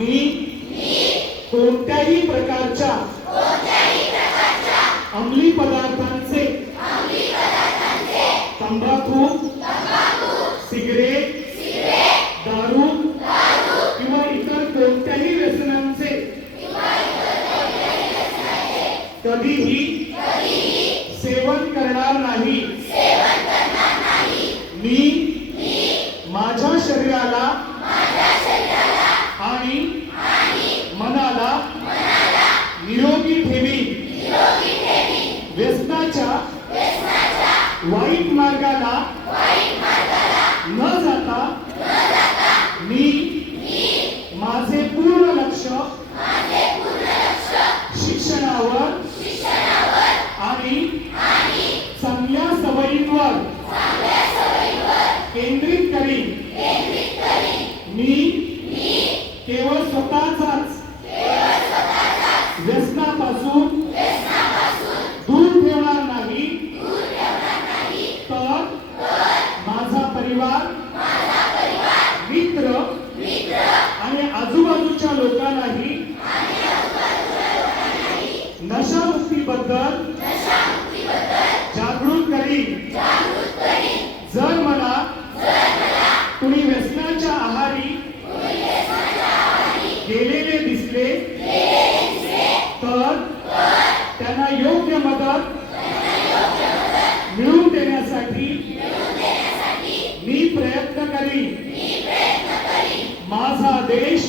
मी कोणत्याही प्रकारच्या अंमली पदार्थांचे तंबाखू सिगरेट दारू किंवा इतर कोणत्याही व्यसनांचे कधीही सेवन करणार नाही। मी माझ्या शरीराला आणि मनाला निरोगी ठेवी। व्यसनाच्या वाईट मार्गाला न जाता मी माझे पूर्ण लक्ष शिक्षणावर आणि चांगल्या सवयींवर केंद्रित करीन। मी केवळ स्वतःचाच व्यसनापासून दूर ठेवणार नाही, तर माझा परिवार, मित्र आणि आजूबाजूच्या लोकांनाही नशामुक्तीबद्दल जागृत करीन। जर मला कुणी व्यसनाच्या आहारी गेलेले दिसले तर त्यांना योग्य मदत मिळवून देण्यासाठी मी प्रयत्न करीन। माझा देश